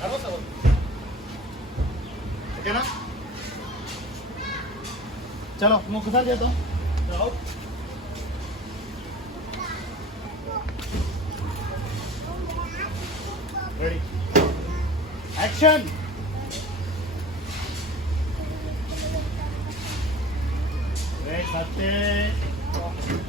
తర్వాత అవ్వదు. ఓకేనా చలో ఇంకొకసారి చేద్దాం రావు. రెడీ యాక్షన్ రే సత్తే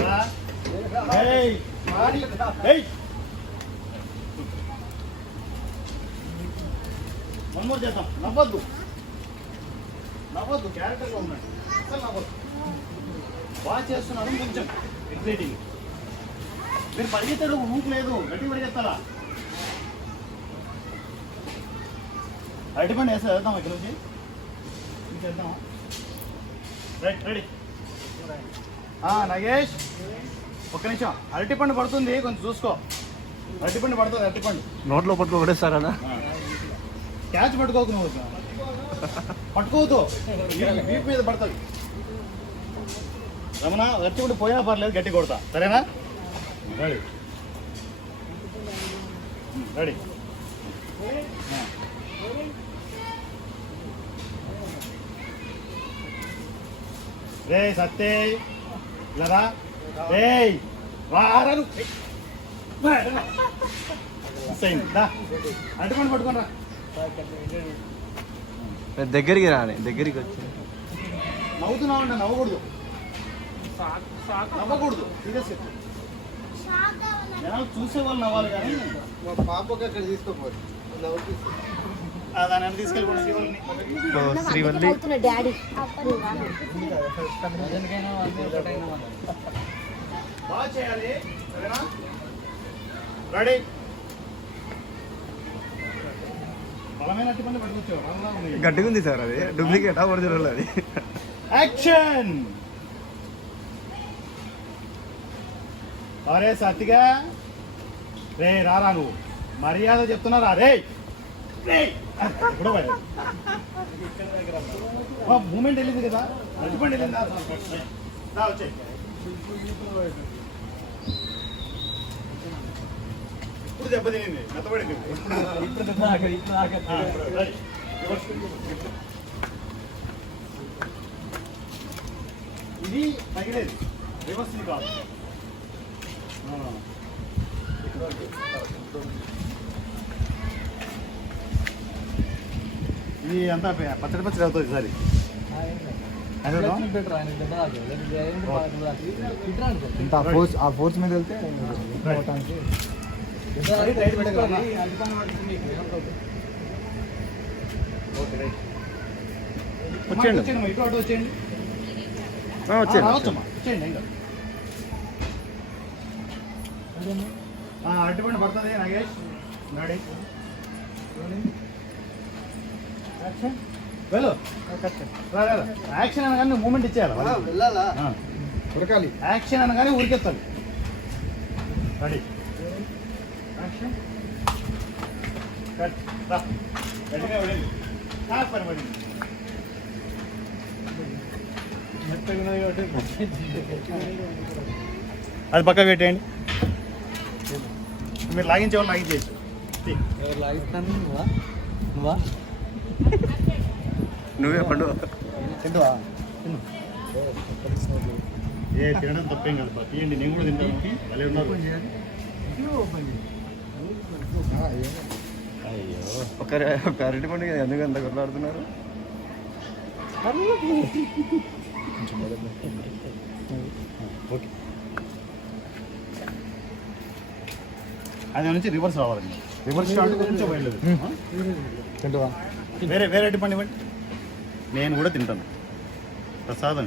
రా ఏయ్ మాడి ఏయ్ మోర్ చేద్దాం. నవ్వద్దు. నవ్వద్దు క్యారెక్టర్గా ఉన్నాడు అసలు నవ్వద్దు. బాగా చేస్తున్నాడు కొంచెం. ఎగ్జైటింగ్ మీరు పరిగెత్తారు ఊపు లేదు. గట్టి పరిగెత్తాలా అరటిపండు వేస్తా వేద్దాం ఇక్కడ నుంచి చేద్దామా? Right ready Nagesh. ఒక్క నిమిషం. అరటిపండు పడుతుంది కొంచెం చూసుకో. అరటిపండు పడుతుంది అరటిపండు. నోట్లో పట్టుకో కొడేస్తారా క్యాచ్ పట్టుకోకు నువ్వు. పట్టుకోవద్దు. వీపు మీద పడుతుంది రమణ అరటిపండు పోయినా పర్లేదు గట్టి కొడతా. సరేనా? రెడీ. రెడీ. రే సత్తే ఇలా రే రారా అరటిపండు పట్టుకొని రా. దగ్గరికి రాని దగ్గరికి వచ్చి. నవ్వుతున్నావు అంటే నవ్వకూడదు. నవ్వకూడదు. సీరియస్ జనాలు చూసే వాళ్ళు నవ్వాలి కానీ మా పాపకి అక్కడ తీసుకోపోదు శ్రీవల్లి డాడీ బాగా చేయాలి. రెడీ గట్టిగా ఉంది. సార్ అది. డూప్లికేట్ ఒరిజినల్ అది. యాక్షన్! అరే సత్తిగా రే రారా నువ్వు. మర్యాద చెప్తున్నారా? రే! మూమెంట్ వెళ్ళింది కదా? నడిపండి వెళ్ళిందా? రా, దెబ్బతినింది మెత్తబడింది ఆ, రైట్. రివర్స్. ఇది తగిలేది రివర్స్ ఇది కాదు ఆ. ఇది అంతా ప- పచ్చడి పచ్చడి అవుతుంది ఈసారి ఇంత ఆ ఫోర్స్ ఆ ఫోర్స్ మీద వెళ్తే వచ్చేయండి. వచ్చేయండి. అడ్డుపండి పడుతుంది నాగేష్. నాడి. వెళ్ళు. రా, రా. యాక్షన్ అనగానే మూమెంట్ ఇచ్చేయాలి. ఉరకాలి. యాక్షన్ అనగానే ఉరికెత్తాలి రెడీ. అది పక్క పెట్టేయండి. మీరు లాగించేవాళ్ళు లాగించేయచ్చు తీ. నువ్వే? పండు. తింటువా? ఏ తినడం తప్పేం కాదు బా. తీయండి నేను కూడా తింటాను. భలే ఉన్నారు. అయ్యో ఒక ఒక అరటి పండుగ ఎందుకు అంత కొట్లాడుతున్నారు? ఓకే అది నుంచి రివర్స్ రావాలండి రివర్స్ షాట్ కొంచెం వెళ్ళదు తింటువా? వేరే వేరే పండి నేను కూడా తింటాను. ప్రసాదం.